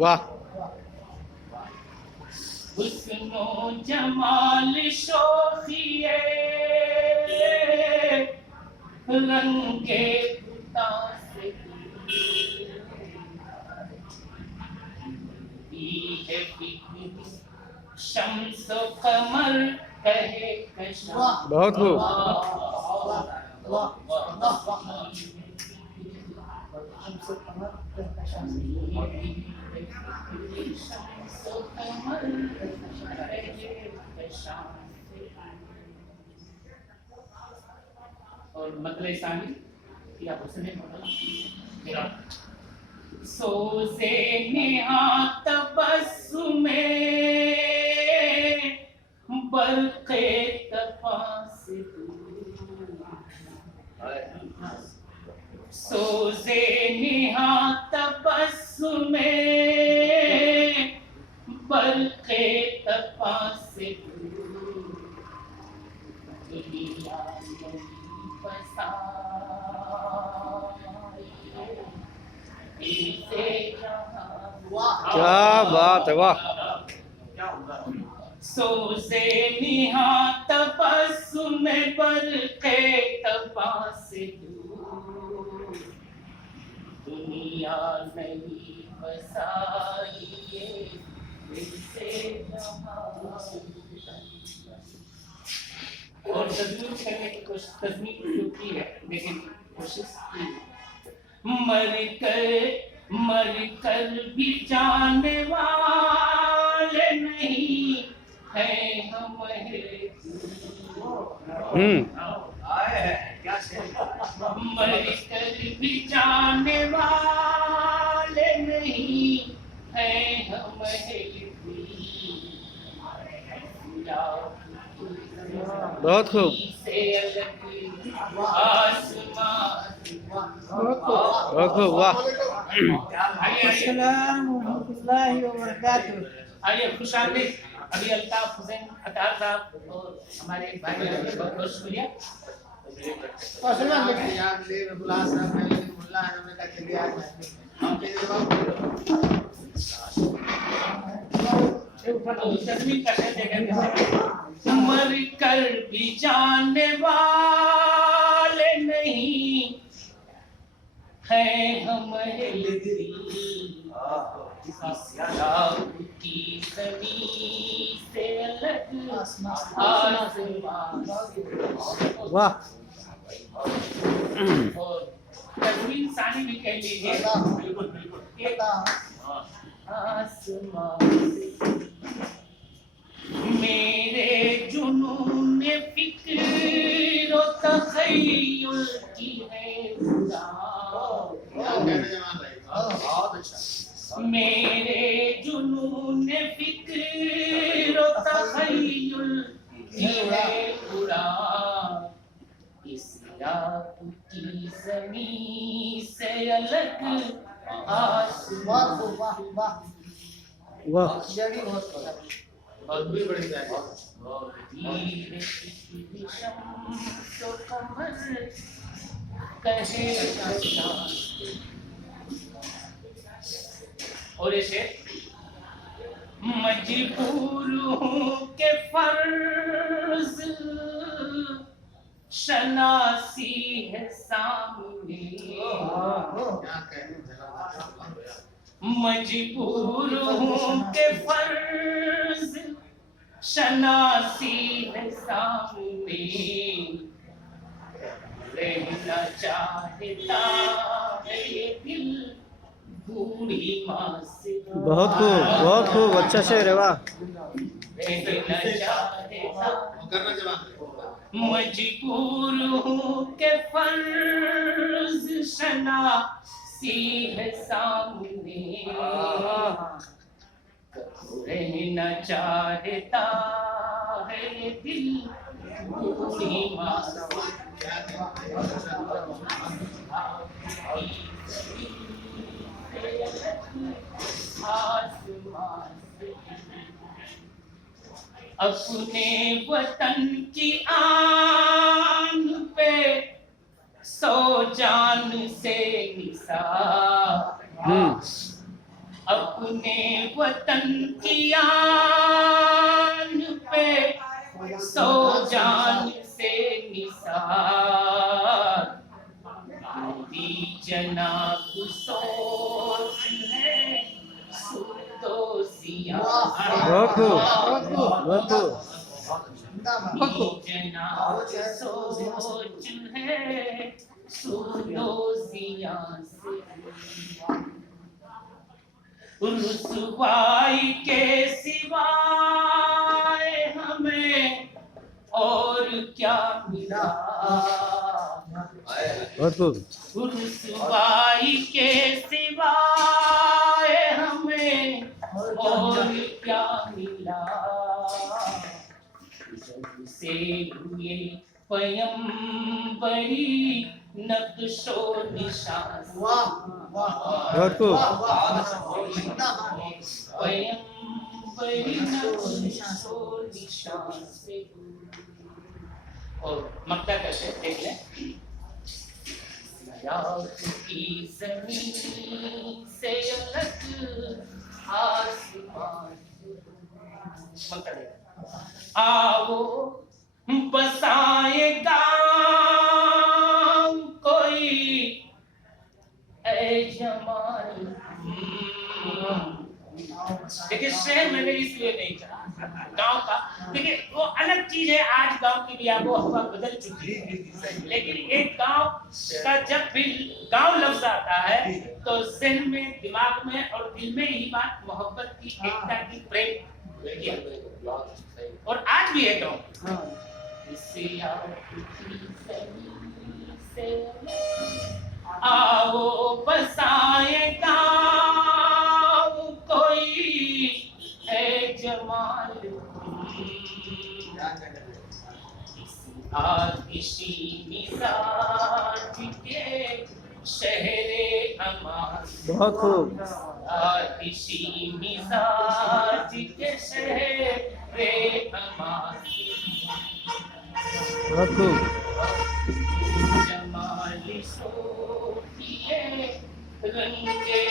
वाह। हुस्नो जमाल शोखिए रंगे पुता से है फिक्र शम्स कमर कहे कशा। बहुत खूब। और मतलब सानी या उसने मेरा सोज़े निहात तबस्सुमे बरक़े तफासिदू। सोज़े निहात तबस्सुमे बरक़े तफासिदू। दुनिया नहीं क्या बात है, वाह। सोज़े निहात तबस्सुमे बरक़े तफासिदू। दुनिया नहीं बसाइए इससे जहां। और तस्वीर करने की कोशिश तस्वीर की है लेकिन कोशिश की। मर कर भी जाने वाले नहीं है हम मर कर भी जाने वाले नहीं है हम बहुत खूब। बहुत खूब, वाह। अस्सलाम वरहमतुल्लाहि वबरकातुहू। आइए खुश आमदीद। अभी अल्ताफ हुसैन अतार साहब और हमारे भाई बहुत बहुत शुक्रिया। मर कर भी जाने वाले नहीं है हम की ज़मीन से अलग आसमान। वाह। और तस्वीर सानी भी कह लीजिए। आसमान मेरे जुनून फिक्र व तख़य्युल की है मेरे जुनून फिक्र व तख़य्युल की है उड़ान। इस रात की ज़मीन से अलग आसमान। वाह। और भी बड़ी है शम्स कमर कहे और ऐसे मजबूर हूँ के फर्ज शनासी है सामने। मजबूर हूँ के फर्ज शनासी है सामने। रहना चाहता है ये दिल बूढ़ी माँ से। बहुत खूब, बहुत खूब, अच्छा शेर है, वाह। रहना चाहता मजबूर हूँ के फर्ज शनासी है सामने। रहना चाहता है दिल बूढ़ी माँ आसमान से। अपने वतन की आन पे 100 जान से निसार अपने वतन की आन पे 100 जान से निसार, मेरी जनाब सोच है सुतो सिया। बहुत खूब बहुत खूब जनाब सोच है सुतो सिया से। रुसवाई के सिवाय हमें और क्या मिला, बहुत खूब रुसवाई के सिवाय हमें और क्या मिला, जब से हुए पैगंबरी नक्शो निशान। बहुत खूब पैगंबरी नक्शो निशान से। और मक्का कैसे देख लें। की जमीन से अलग आसमान, मक्का देख। आओ बसाए गाँव कोई ऐ जमाल। देखिए शहर मैंने इसलिए नहीं कहा, गांव का देखिए वो अलग चीज है। आज गांव की भी आबो हवा बदल चुकी है, लेकिन एक गांव का जब भी गांव लफ्ज आता है तो जहन में, दिमाग में और दिल में ही बात मोहब्बत की, एकता की, प्रेम की आती है। और आज भी है गांव। आओ बसाए गाँव कोई है जमाल, आतिशी मिजाज के शहरे अमान। बहुत खूब आतिशी मिजाज के शहरे अमान। बहुत खूब जमाल सोफिए रंगे